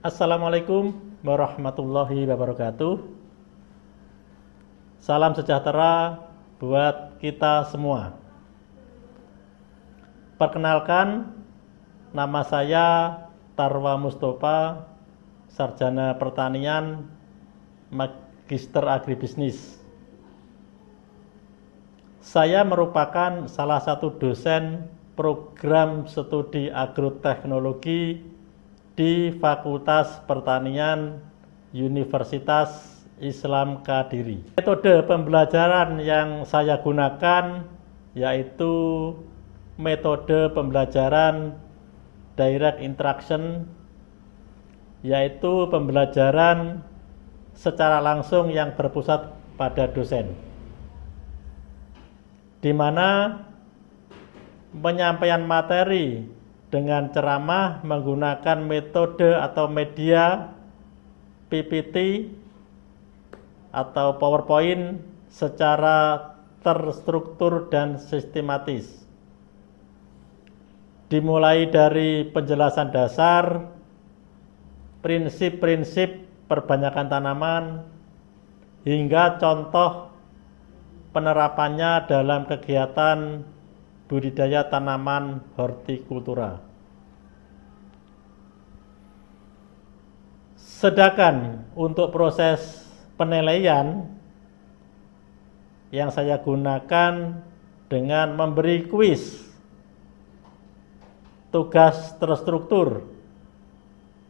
Assalamualaikum warahmatullahi wabarakatuh. Salam sejahtera buat kita semua. Perkenalkan, nama saya Tarwa Mustofa, Sarjana Pertanian, Magister Agribisnis. Saya merupakan salah satu dosen program studi agroteknologi di Fakultas Pertanian Universitas Islam Kediri. Metode pembelajaran yang saya gunakan yaitu metode pembelajaran direct interaction, yaitu pembelajaran secara langsung yang berpusat pada dosen, di mana penyampaian materi dengan ceramah menggunakan metode atau media PPT atau PowerPoint secara terstruktur dan sistematis. Dimulai dari penjelasan dasar, prinsip-prinsip perbanyakan tanaman, hingga contoh penerapannya dalam kegiatan budidaya tanaman hortikultura. Sedangkan untuk proses penilaian yang saya gunakan dengan memberi kuis, tugas terstruktur,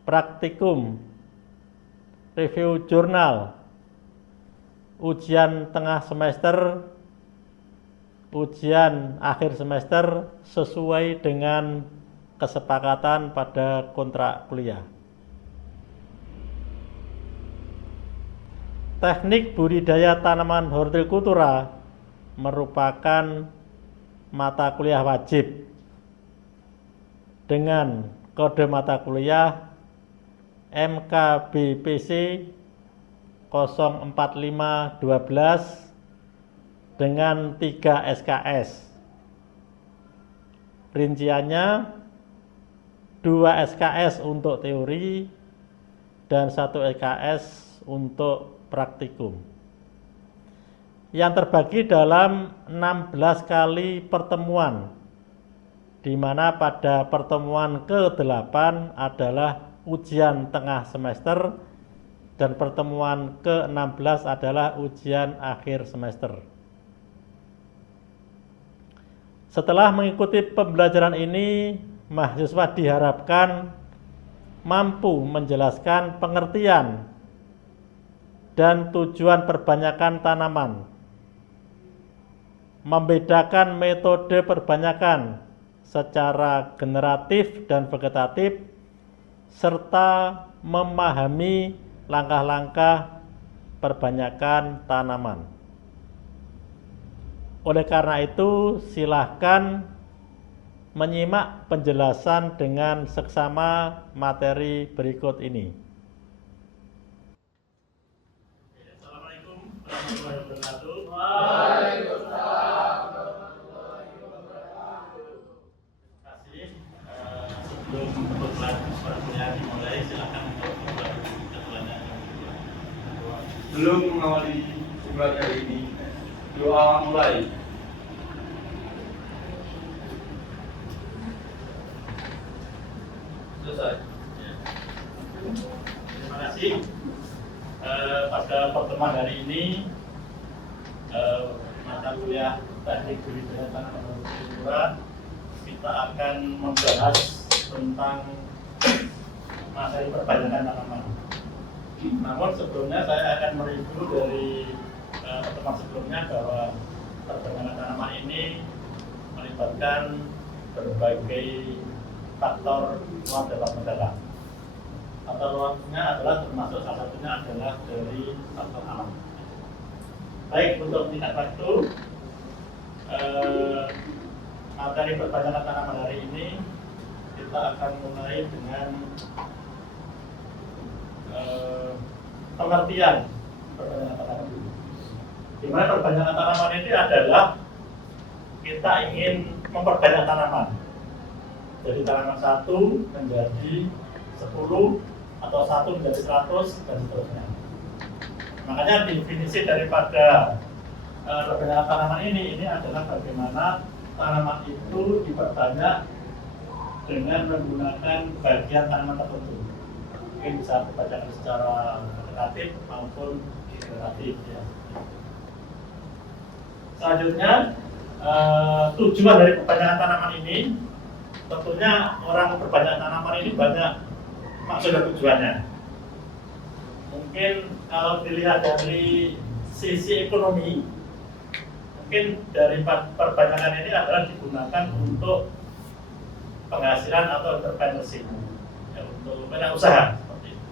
praktikum, review jurnal, ujian tengah semester, ujian akhir semester sesuai dengan kesepakatan pada kontrak kuliah. Teknik budidaya tanaman hortikultura merupakan mata kuliah wajib dengan kode mata kuliah MKBPC 04512 dengan 3 SKS. Rinciannya 2 SKS untuk teori dan 1 SKS untuk praktikum, yang terbagi dalam 16 kali pertemuan, di mana pada pertemuan ke-8 adalah ujian tengah semester dan pertemuan ke-16 adalah ujian akhir semester. Setelah mengikuti pembelajaran ini, mahasiswa diharapkan mampu menjelaskan pengertian dan tujuan perbanyakan tanaman, membedakan metode perbanyakan secara generatif dan vegetatif, serta memahami langkah-langkah perbanyakan tanaman. Oleh karena itu, silahkan menyimak penjelasan dengan seksama materi berikut ini. Waalaikumsalam warahmatullahi wabarakatuh. Sebelum perkuliahan dimulai, silakan Belum mengawali surat hari ini, doa mulai. Selesai. Terima kasih. Pada pertemuan hari ini, mata kuliah teknik budidaya tanaman hortikultura, kita akan membahas tentang materi perbanyakan tanaman. Namun sebelumnya saya akan mereview dari pertemuan sebelumnya bahwa perbanyakan tanaman ini melibatkan berbagai faktor luar dalam mendalam. Faktor luarnya adalah termasuk salah satunya adalah dari faktor alam. Baik, untuk meningkat waktu, materi perbanyakan tanaman hari ini kita akan mulai dengan pengertian perbanyakan tanaman. Di mana perbanyakan tanaman ini adalah kita ingin memperbanyak tanaman. Jadi tanaman 1 menjadi 10, atau 1 menjadi 100 dan seterusnya. Makanya definisi daripada perbanyakan tanaman ini adalah bagaimana tanaman itu diperbanyak dengan menggunakan bagian tanaman tertentu. Mungkin bisa dibacakan secara negatif maupun generatif ya. Selanjutnya tujuan dari perbanyakan tanaman ini, tentunya orang memperbanyak tanaman ini banyak maksud dan tujuannya. Mungkin kalau dilihat dari sisi ekonomi, mungkin dari perbanyakan ini adalah digunakan untuk penghasilan atau entrepreneurship, ya, untuk banyak usaha seperti itu.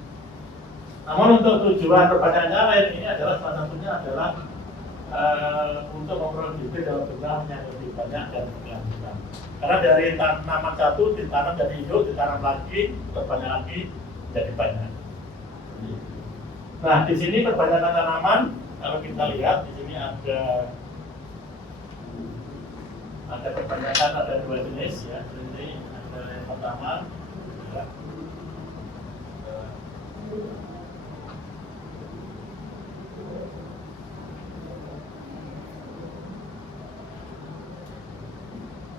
Namun untuk tujuan perbanyakan yang lain ini adalah salah satunya adalah untuk memperoleh bibit dalam jumlah yang lebih banyak dan berkelanjutan. Karena dari tanaman satu ditanam jadi hidup, ditanam lagi, berbanyak lagi, jadi banyak. Nah, di sini perbanyakan tanaman, kalau kita lihat di sini ada perbanyakan, ada 2 jenis ya. Ini ada yang pertama, ya.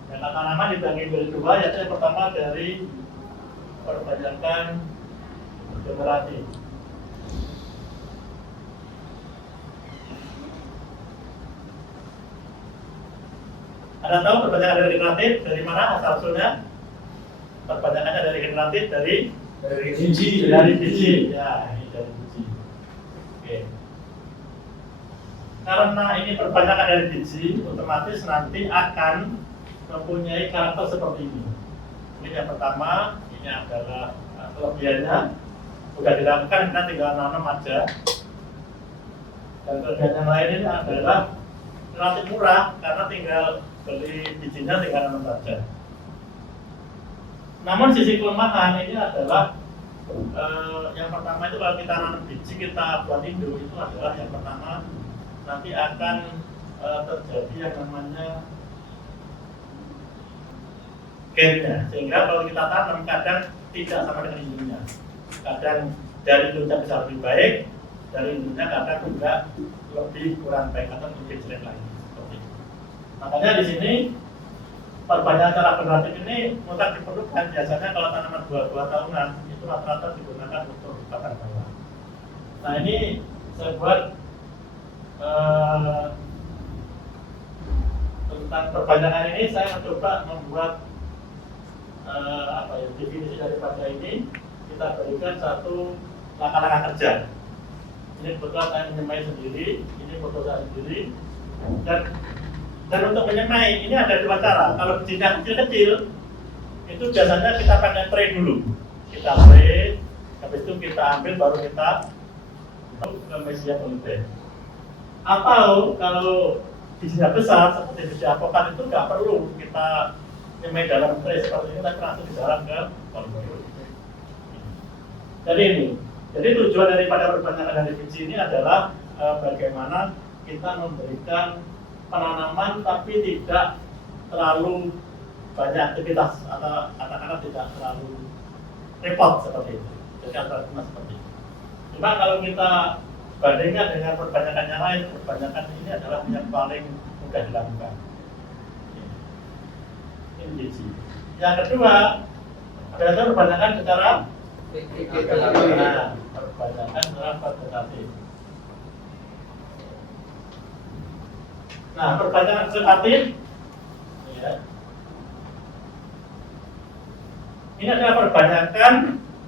Yang tanaman dibagi menjadi 2, yaitu yang pertama dari perbanyakan generatif. Anda tahu perbanyakan dari generatif dari mana asal-usulnya? Perbanyakannya dari generatif dari biji. Dari biji, ya, ini dari biji. Oke. Karena ini perbanyakan dari biji, otomatis nanti akan mempunyai karakter seperti ini. Ini yang pertama, ini adalah kelebihannya. Sudah dilakukan, kita tinggal nanam aja. Dan kelebihan yang lain ini adalah relatif murah, karena tinggal beli bijinya, tinggal nanam saja. Namun sisi kelemahan ini adalah yang pertama itu kalau kita nanam biji, kita buat induk, itu adalah yang pertama nanti akan terjadi yang namanya gapnya, sehingga kalau kita tanam kadang tidak sama dengan induknya. Kadang dari induknya bisa lebih baik, dari induknya kadang juga lebih kurang baik atau lebih jelek lagi. Seperti itu. Makanya di sini perbanyakan cara generatif ini mutlak diperlukan. Biasanya kalau tanaman buah-buah tahunan itu rata-rata digunakan untuk batang bawah. Nah, ini saya buat tentang perbanyakan ini, saya mencoba membuat definisi daripada ini. Kita berikan satu langkah-langkah kerja. Ini kebetulan saya menyemai sendiri, ini foto saya sendiri. Dan untuk menyemai ini ada 2 cara. Kalau bijinya kecil-kecil, itu biasanya kita pakai tray dulu. Kita tray, habis itu kita ambil, baru kita ke media penelitian. Atau kalau bijinya besar seperti biji apokat itu nggak perlu kita nyemai dalam tray seperti ini, tapi langsung disaran ke polimer. Jadi tujuan daripada perbanyakan dari biji ini adalah bagaimana kita memberikan penanaman tapi tidak terlalu banyak aktivitas atau katakanlah tidak terlalu repot seperti itu. Jadi alternatifnya seperti itu. Cuma kalau kita bandingkan dengan perbanyakan yang lain, perbanyakan ini adalah yang paling mudah dilakukan. Ini biji. Yang kedua, adalah perbanyakan secara perbanyakan secara vegetatif. Nah, perbanyakan vegetatif, ya. Ini adalah perbanyakan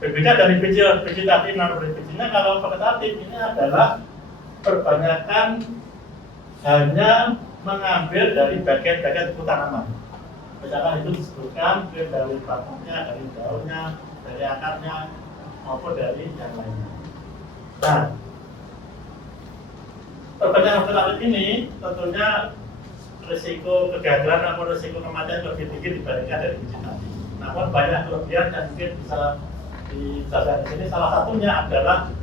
berbeda dari biji tadi. Nah, bijinya kalau vegetatif ini adalah perbanyakan hanya mengambil dari bagian-bagian tubuh tanaman. Misalkan itu disebutkan dari batangnya, dari daunnya, dari akarnya, maupun dari yang lainnya. Nah, perbanyakan vegetatif ini tentunya risiko kegagalan atau risiko kematian lebih tinggi dibandingkan dari biji tadi. Namun banyak kelebihan yang mungkin bisa dijelaskan di sini. Salah satunya adalah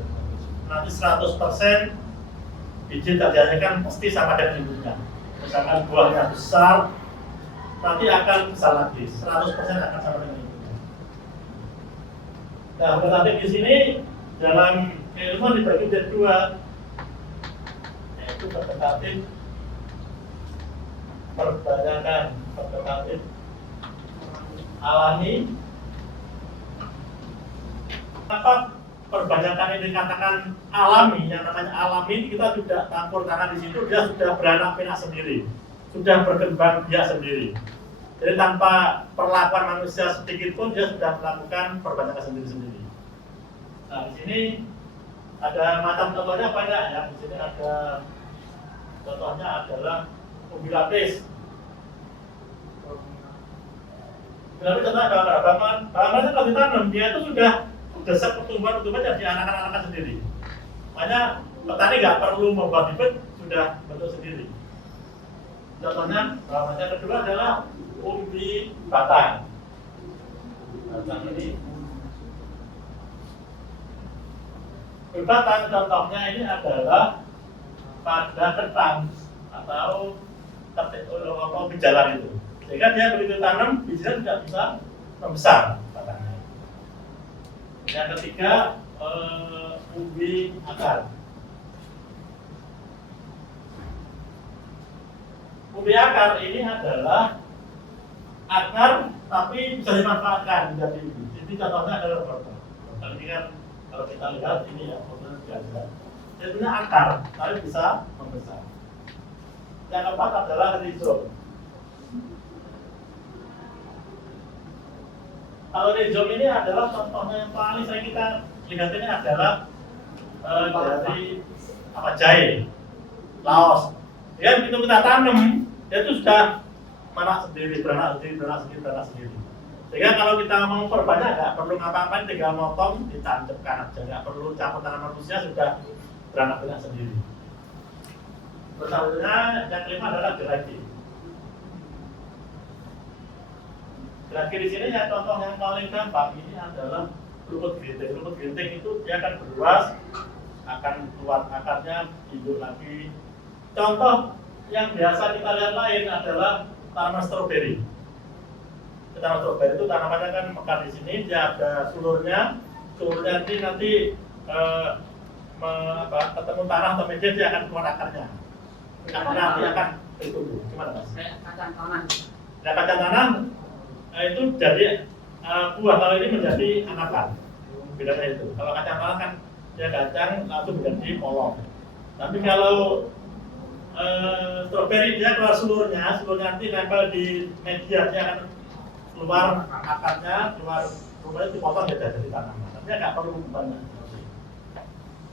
nanti 100% biji tadinya kan pasti sama dengan induknya. Misalkan buahnya besar, nanti akan besar lagi. 100% akan sama dengan induknya. Nah, vegetatif di sini dalam keilmuan dibagi menjadi dua, yaitu vegetatif perbanyakan, vegetatif alami. Apa perbanyakan ini dikatakan alami? Yang namanya alami kita tidak campur karena di situ dia sudah beranak pinak sendiri, sudah berkembang biak sendiri. Jadi tanpa perlakuan manusia sedikit pun dia sudah melakukan perbanyakan sendiri-sendiri. Nah, di sini ada macam contohnya banyak ya. Di sini ada contohnya adalah ubi lapis. Ubi lapis contohnya bagaimana kalau ditanam dia itu sudah pertumbuhan jadi anak-anak sendiri. Makanya petani nggak perlu membuat bibit, sudah bentuk sendiri. Contohnya, yang kedua adalah ubi batang. Batang ini, ubi batang contohnya ini adalah pada kentang atau ubi jalan itu. Sehingga dia begitu tanam, bijinya tidak bisa membesar batangnya. Yang ketiga, ubi akar. Ubi akar ini adalah akar tapi bisa dimanfaatkan menjadi ubi. Jadi contohnya adalah wortel. Wortel ini kan kalau kita lihat ini ya, wortel biasa. Dia punya akar tapi bisa membesar. Yang keempat adalah rhizome. Kalau rhizome ini adalah contohnya yang paling sering kita lihat ini adalah dari jahe, laos. Ya begitu kita tanam, dia itu sudah beranak sendiri. Sehingga kalau kita mau perbanyak nggak perlu ngapa-ngapain, tinggal motong, ditancapkan aja, nggak perlu campur tanam manusia, sudah beranak banyak sendiri. Terus selanjutnya yang kelima adalah geragi. Geragi di sini yang contoh yang paling gampang ini adalah rumput ginting. Rumput ginting itu dia akan berluas, akan keluar akarnya, induk lagi. Contoh yang biasa kita lihat lain adalah tanaman stroberi. Tanaman stroberi itu tanamannya kan mekar di sini, dia ada sulurnya nanti ketemu tanah atau media dia akan keluar akarnya. Akarnya nanti akan bertumbuh. Gimana mas? Kayak kacang tanah. Nah, kacang tanah itu jadi buah, kalau ini menjadi anakan. Bedanya itu. Kalau kacang tanah kan dia kacang langsung menjadi polong. Tapi kalau stroberi dia keluar sulurnya nanti nempel di media, dia akan keluar akarnya, keluar rumahnya dipotong dia jadi tanaman. Tapi nggak perlu banyak.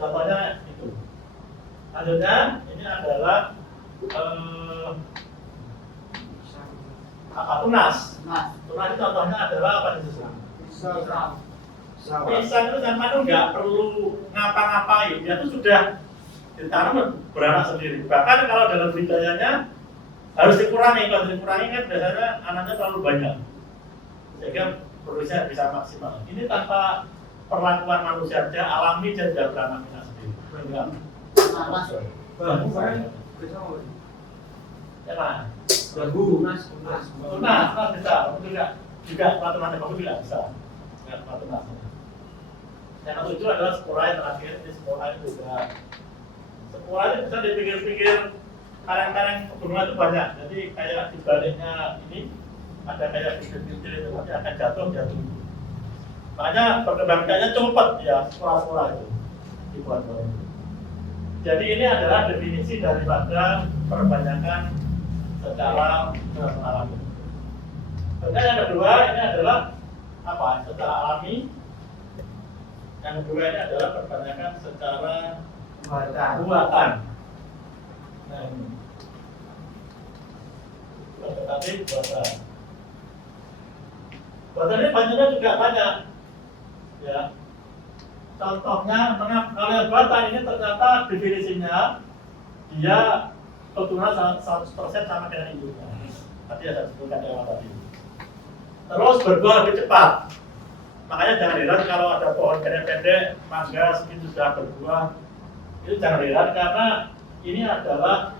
Contohnya itu. Selanjutnya ini adalah tunas. Tunas itu contohnya adalah apa di situ? Pisang itu kan nggak perlu ngapa-ngapain, dia itu sudah ditanam beranak sendiri. Bahkan kalau dalam budidayanya harus dikurangi, kalau dikurangi kan biasanya anaknya terlalu banyak, sehingga produksinya bisa maksimal. Ini tanpa perlakuan manusia, dia alami dan tidak beranak sendiri. Enggak. Tunas bisa, juga tunas bagus juga bisa. Tunas. Yang ketujuh adalah spora yang terakhir. Ini spora itu juga. Spora itu bisa dipikir-pikir karang-karang pegunungan itu banyak. Jadi kayak di baliknya ini ada kayak bibit-bibit itu nanti akan jatuh. Makanya perkembangannya cepat ya spora-spora itu dibuat. Jadi ini adalah definisi daripada perbanyakan secara alami. Kemudian yang kedua ini adalah apa? Secara alami. Yang kedua ini adalah perbanyakan secara buatan. Nah ini. Tadi buatan. Buatan ini banyaknya juga banyak. Ya. Contohnya, kalau buatan ini ternyata definisinya dia keturunan 100% sama dengan induknya. Tadi ada sebutkan di awal tadi. Terus berbuah lebih cepat. Makanya jangan heran kalau ada pohon pendek-pendek, mangga segitu sudah berbuah. Itu jangan heran karena ini adalah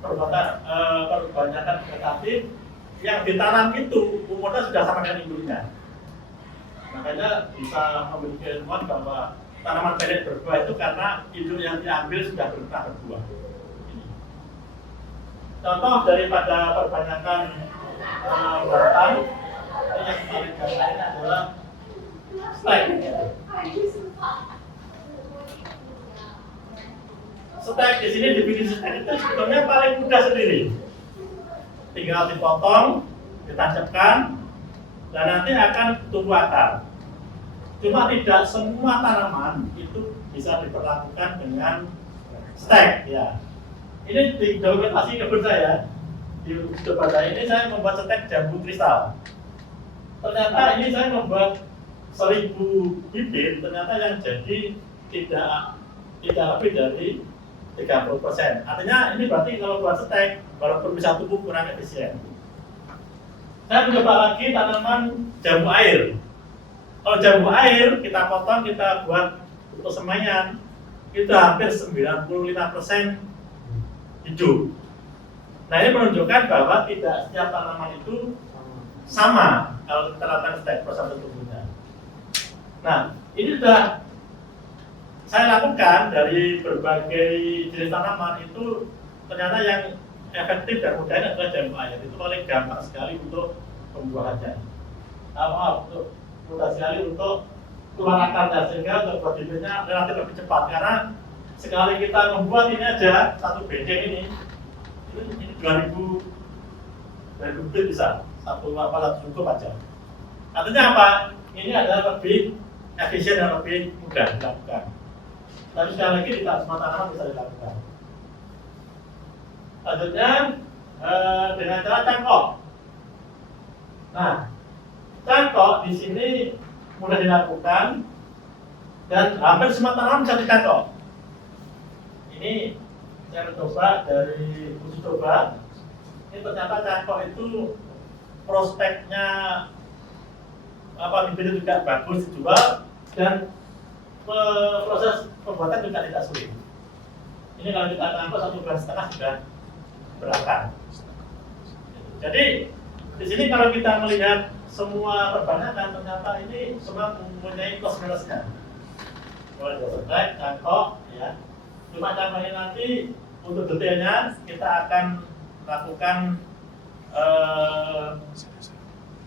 perbanyakan vegetatif yang ditanam itu umurnya sudah sama dengan induknya. Makanya bisa memiliki ilmuwan bahwa tanaman pendek berbuah itu karena induk yang diambil sudah pernah berbuah. Contoh daripada perbanyakan batang, ini yang paling gampang ini adalah stek. Stek di sini definisi stek itu sebetulnya paling mudah sendiri. Tinggal dipotong, ditancapkan, dan nanti akan tumbuh akar. Cuma tidak semua tanaman itu bisa diperlakukan dengan stek, ya. Ini di dokumentasi kebun saya, di depan saya ini saya membuat stek jambu kristal. Ternyata ini saya membuat 1000 bibit, ternyata yang jadi tidak lebih dari 30%. Artinya ini berarti kalau buat stek, walaupun bisa tumbuh kurang efisien. Saya mencoba lagi tanaman jambu air. Kalau jambu air kita potong, kita buat untuk semaian, itu hampir 95% hidup. Nah, ini menunjukkan bahwa tidak setiap tanaman itu sama kalau kita lakukan stek proses tumbuhnya. Nah, ini sudah saya lakukan dari berbagai jenis tanaman itu, ternyata yang efektif dan mudahnya adalah jambu air. Itu paling gampang sekali untuk pembuahannya. Mudah sekali untuk keluar akarnya, sehingga untuk buat bibitnya relatif lebih cepat. Karena sekali kita membuat ini aja, satu bedeng ini 2000 bibit bisa, satu cukup aja. Artinya apa? Ini adalah lebih efisien dan lebih mudah dilakukan. Tapi sekali lagi tidak semua tanaman bisa dilakukan. Selanjutnya dengan cara cangkok. Nah, cangkok di sini mudah dilakukan dan hampir semua tanaman bisa dicangkok. Ini saya mencoba dari uji coba. Ini ternyata cangkok itu prospeknya bibitnya juga bagus dijual dan proses pembuatan juga tidak sulit. Ini kalau kita cangkok 1,5 bulan sudah berakar. Jadi di sini kalau kita melihat semua perbanyakan, ternyata ini semua mempunyai plus minusnya. Mulai dari stek, cangkok, ya. Cuma cangkok ini nanti untuk detailnya kita akan lakukan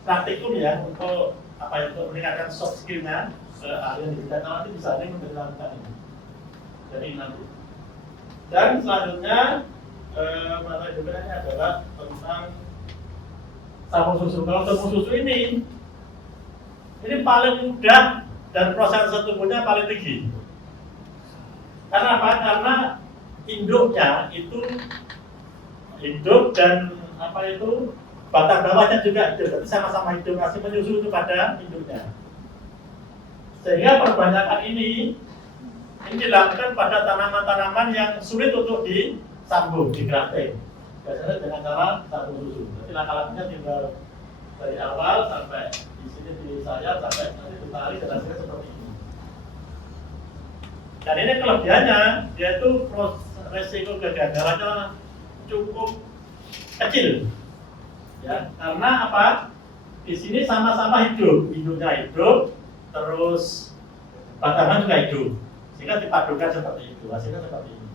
praktikum ya untuk untuk meningkatkan soft skill-nya ahli yang digital nanti bisa ada yang melakukan ini. Jadi nanti. Dan selanjutnya materi dokumennya adalah tentang sabun susu. Kalau sabun susu ini paling mudah dan proses tumbuhnya paling tinggi. Karena apa? Karena induknya itu hidup dan batang bawahnya juga hidup. Jadi sama-sama hidup, masih menyusu kepada induknya. Sehingga perbanyakan ini dilakukan pada tanaman-tanaman yang sulit untuk disambung, digrafting. Biasanya dengan cara sambung susu. Jadi langkah-langkahnya tinggal dari awal sampai di sini di sayap sampai nanti ditarik dan hasilnya seperti ini. Dan ini kelebihannya, yaitu resiko kegagalannya cukup kecil. Ya, karena apa? Di sini sama-sama hidup, induknya hidup, terus batangnya juga hidup, sehingga dipadukan seperti itu, hasilnya seperti ini.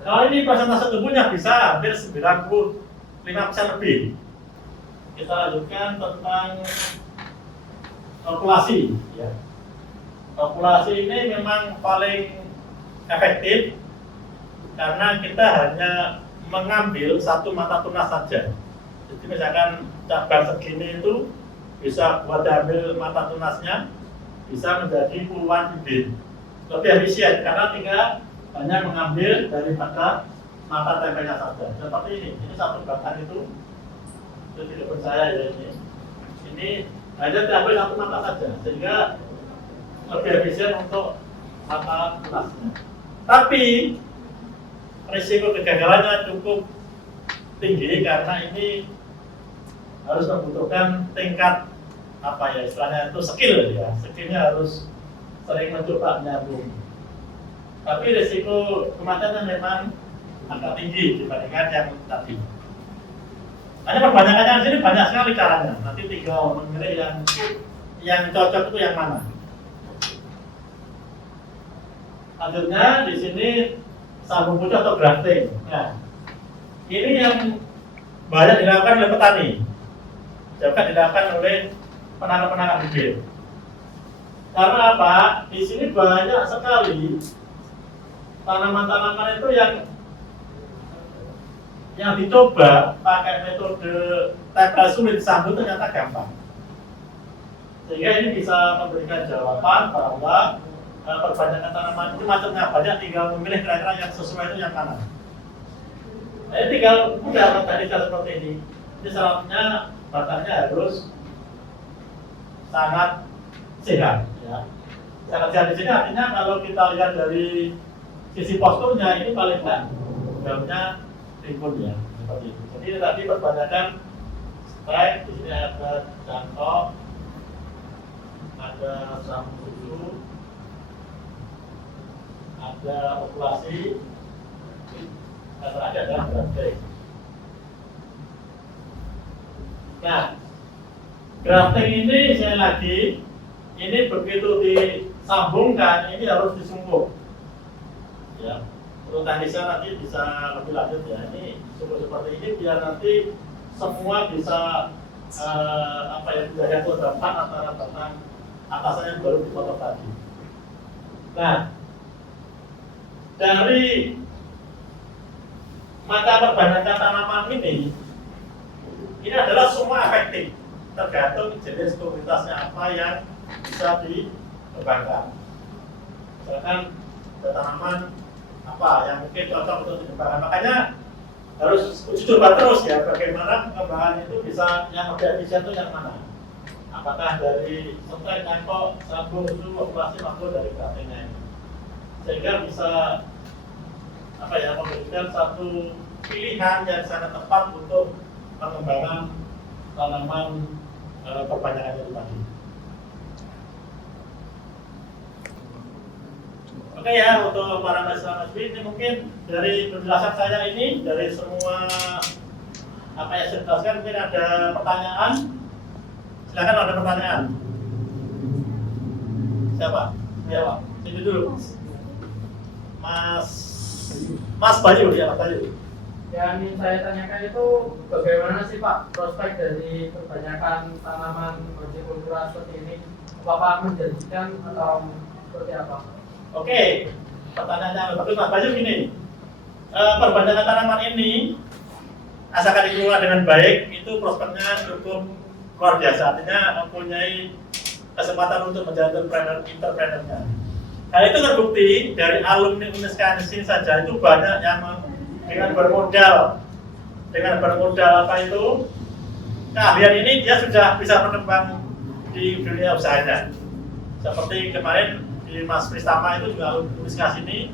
Kalau ini persentase tumbuhnya bisa hampir 95% lebih. Kita lanjutkan tentang populasi. Ya. Populasi ini memang paling efektif karena kita hanya mengambil satu mata tunas saja. Jadi misalkan cabang segini itu bisa buat diambil mata tunasnya, bisa menjadi puluhan bibit. Lebih efisien karena tinggal hanya mengambil daripada mata tempelnya saja. Seperti ini satu batang itu tidak percaya ya ini hanya diambil satu mata saja, sehingga lebih efisien untuk mata tunasnya. Tapi risiko kegagalannya cukup tinggi karena ini harus membutuhkan tingkat istilahnya itu skill ya, skillnya harus sering mencoba menyambung. Tapi risiko kematiannya memang agak tinggi dibandingkan yang tadi. Hanya perbanyakannya di sini banyak sekali caranya. Nanti tinggal memilih yang yang cocok itu yang mana? Selanjutnya di sini sambung pucuk atau grafting. Nah, ini yang banyak dilakukan oleh petani, juga dilakukan oleh penanam bibit. Karena apa? Di sini banyak sekali tanaman-tanaman itu yang dicoba pakai metode tempel sulit sambung ternyata gampang. Sehingga ini bisa memberikan jawaban bahwa perbanyakan tanaman itu macamnya banyak, tinggal memilih kira-kira yang sesuai itu yang mana. Jadi tinggal mudah mekanikal seperti ini. Ini syaratnya batangnya harus sangat sehat. Ya. Sangat sehat di sini artinya kalau kita lihat dari sisi posturnya ini paling tidak daunnya rimbun ya seperti itu. Jadi tadi perbanyakan strike, di sini ada jangkok, ada sambung susu, ada okulasi, dan terakhir adalah grafting. Nah, grafting ini saya lagi, ini begitu disambungkan, ini harus disungkup. Ya, untuk teknisnya nanti bisa lebih lanjut ya. Ini sungkup seperti ini biar nanti semua bisa bisa dampak antara batang atasnya yang baru dipotong tadi. Nah, dari mata perbanyakan tanaman ini adalah semua efektif, tergantung jenis komunitasnya apa yang bisa dikembangkan. Misalkan ada tanaman apa yang mungkin cocok untuk dikembangkan, makanya harus uji coba terus ya, bagaimana pengembangan itu bisa yang lebih efisien itu yang mana. Apakah dari setek, jangkok, sambung, itu operasi maupun dari graftingnya ini. Sehingga bisa memberikan satu pilihan yang sangat tepat untuk pengembangan tanaman perbanyakan itu tadi. Oke ya, untuk para mahasiswa ini mungkin dari penjelasan saya ini, dari semua apa yang saya jelaskan, mungkin ada pertanyaan. Silakan ada pertanyaan. Siapa? Siapa? Sini dulu. Mas Bayu, ya Mas Bayu. Yang ingin saya tanyakan itu bagaimana sih Pak prospek dari perbanyakan tanaman hortikultura seperti ini? Apakah menjanjikan atau seperti apa? Oke, pertanyaannya bagus Mas Bayu gini. Perbanyakan tanaman ini asalkan dikelola dengan baik itu prospeknya cukup luar biasa, artinya mempunyai kesempatan untuk menjadi entrepreneur-nya. Hal itu terbukti dari alumni Uniskan di sini saja itu banyak yang dengan bermodal apa itu keahlian ini dia sudah bisa menembang di dunia usahanya. Seperti kemarin di Mas Pristama itu juga alumni Uniskan ini,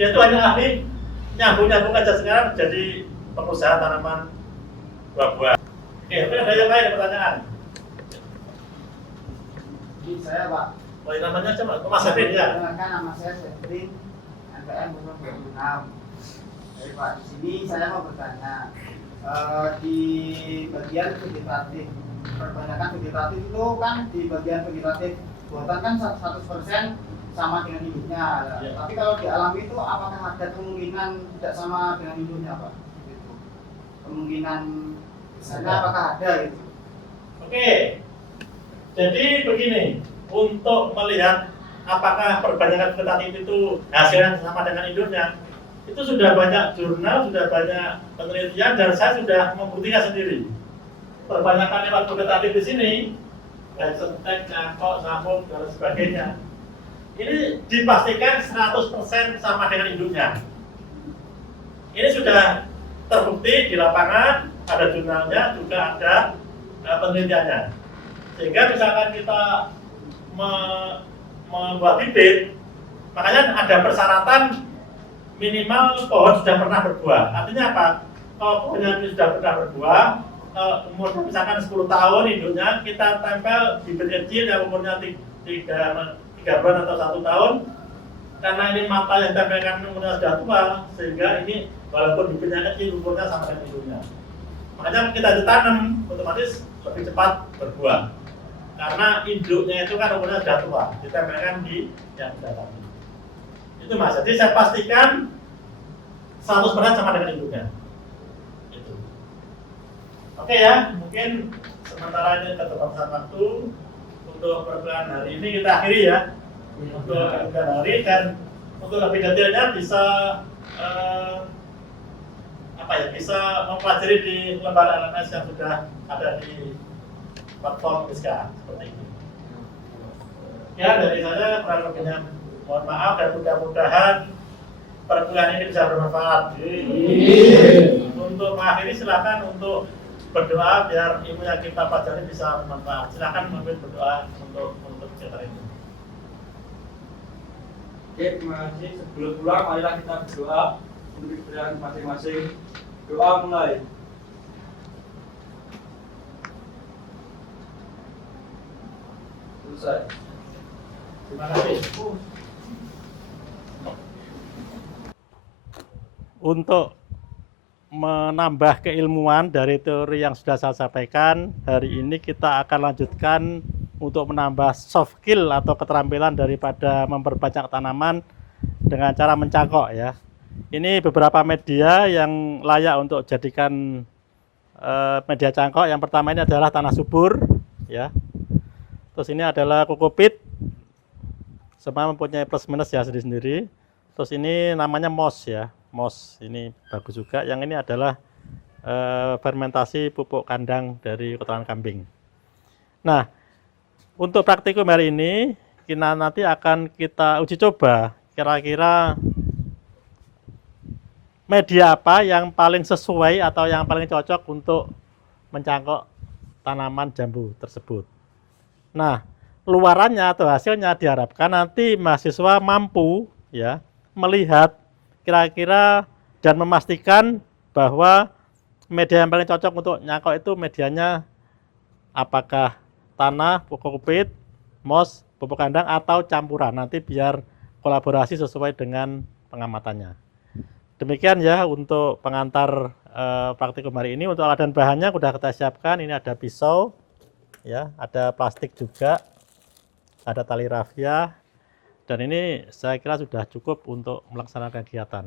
dia itu hanya ahli nyambung aja, sekarang jadi pengusaha tanaman buah-buah. Oke, ada yang lain pertanyaan? Ini saya Pak. Oh, namanya coba, Mas Sepin ya? Perkenalkan nama saya Sepin, NPM 2026. Jadi Pak, di sini saya mau bertanya, di bagian vegetatif, perbanyakan vegetatif itu kan di bagian vegetatif buatan kan 100% sama dengan hidupnya. Ya. Tapi kalau di alam itu apakah ada kemungkinan tidak sama dengan hidupnya Pak? Gitu. Kemungkinan besarnya apakah ada gitu? Oke, jadi begini, untuk melihat apakah perbanyakan vegetatif itu hasilnya sama dengan hidupnya, itu sudah banyak jurnal, sudah banyak penelitian, dan saya sudah membuktikan sendiri. Perbanyakan lewat vegetatif di sini, baik setek, jangkok, sambung, dan sebagainya, ini dipastikan 100% sama dengan hidupnya. Ini sudah terbukti di lapangan, ada jurnalnya, juga ada penelitiannya. Sehingga misalkan kita membuat bibit, makanya ada persyaratan minimal pohon sudah pernah berbuah. Artinya apa? Kalau pohonnya ini sudah pernah berbuah, umur misalkan 10 tahun hidupnya, kita tempel bibit kecil yang umurnya 3 bulan atau 1 tahun. Karena ini mata yang tempelkan umurnya sudah tua, sehingga ini walaupun bibitnya kecil, umurnya sama dengan hidupnya. Makanya kita ditanam, otomatis lebih cepat berbuah. karena induknya itu kan umurnya sudah tua, ditempelkan di yang sudah tadi. Itu Mas, jadi saya pastikan 100% sama dengan induknya. Itu. Oke ya, mungkin sementara ini keterbatasan waktu untuk perkuliahan hari ini kita akhiri ya. Untuk perkuliahan hari, dan untuk lebih detailnya bisa bisa mempelajari di lembar LMS yang sudah ada di platform Miska seperti itu. Ya, dari saya kurang lebihnya mohon maaf, dan mudah-mudahan perkuliahan ini bisa bermanfaat. Untuk mengakhiri silakan untuk berdoa biar ilmu yang kita pelajari bisa bermanfaat. Silakan memimpin berdoa untuk kegiatan ini. Oke, terima kasih. Sebelum pulang, marilah kita berdoa untuk kegiatan masing-masing. Doa mulai. Selesai. Terima kasih. Untuk menambah keilmuan dari teori yang sudah saya sampaikan, hari ini kita akan lanjutkan untuk menambah soft skill atau keterampilan daripada memperbanyak tanaman dengan cara mencangkok ya. Ini beberapa media yang layak untuk jadikan media cangkok. Yang pertama ini adalah tanah subur ya. Terus ini adalah kokopit. Semua mempunyai plus minus ya sendiri-sendiri. Terus ini namanya moss ya. Moss ini bagus juga. Yang ini adalah fermentasi pupuk kandang dari kotoran kambing. Nah, untuk praktikum hari ini kita nanti akan kita uji coba kira-kira media apa yang paling sesuai atau yang paling cocok untuk mencangkok tanaman jambu tersebut. Nah, luarannya atau hasilnya diharapkan nanti mahasiswa mampu ya melihat kira-kira dan memastikan bahwa media yang paling cocok untuk nyangkok itu medianya apakah tanah, kokopit, moss, pupuk kandang atau campuran. Nanti biar kolaborasi sesuai dengan pengamatannya. Demikian ya untuk pengantar praktikum hari ini. Untuk alat dan bahannya sudah kita siapkan. Ini ada pisau, ya, ada plastik juga, ada tali rafia, dan ini saya kira sudah cukup untuk melaksanakan kegiatan.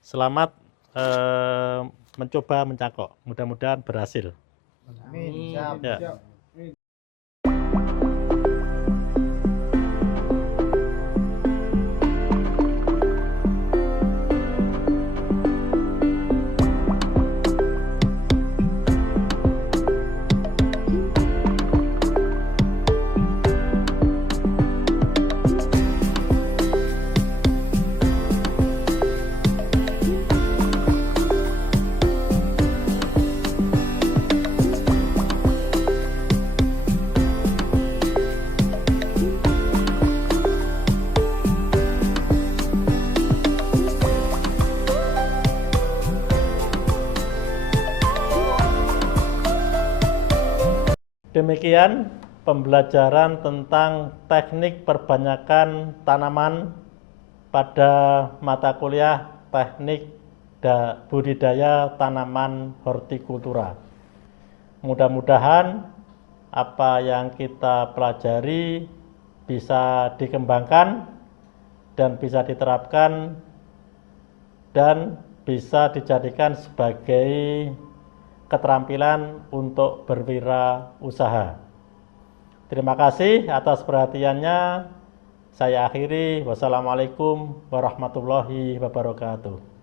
Selamat mencoba mencangkok. Mudah-mudahan berhasil. Amin. Siap. Ya. Siap. Demikian pembelajaran tentang teknik perbanyakan tanaman pada mata kuliah teknik budidaya tanaman hortikultura. Mudah-mudahan apa yang kita pelajari bisa dikembangkan dan bisa diterapkan dan bisa dijadikan sebagai keterampilan untuk berwirausaha. Terima kasih atas perhatiannya. Saya akhiri. Wassalamualaikum warahmatullahi wabarakatuh.